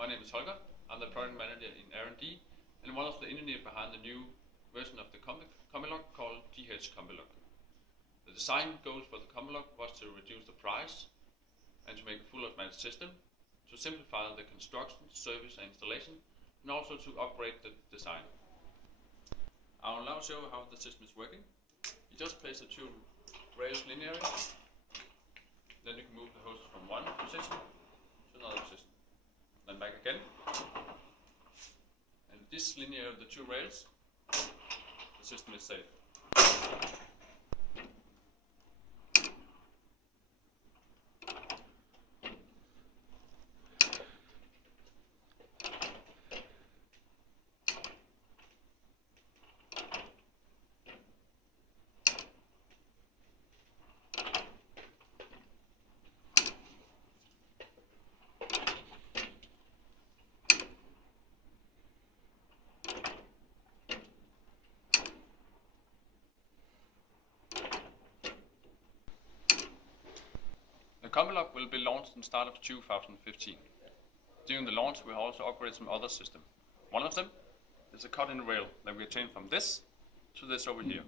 My name is Holger. I'm the product manager in R&D and one of the engineers behind the new version of the Combilog called GH Combilog. The design goal for the Combilog was to reduce the price and to make a full automated system, to simplify the construction, service and installation, and also to upgrade the design. I will now show you how the system is working. You just place the two rails linearly, then you can move the hose from one position to another position. Then back again. And this linear the two rails, the system is safe. The Combilog will be launched in the start of 2015. During the launch we also upgraded some other systems. One of them is a cut-in rail that we have changed from this to this over here.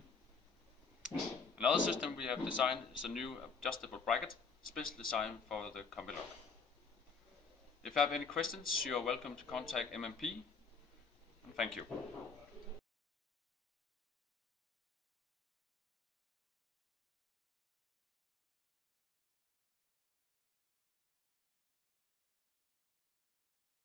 Another system we have designed is a new adjustable bracket, specially designed for the Combilog. If you have any questions, you are welcome to contact MMP, and thank you.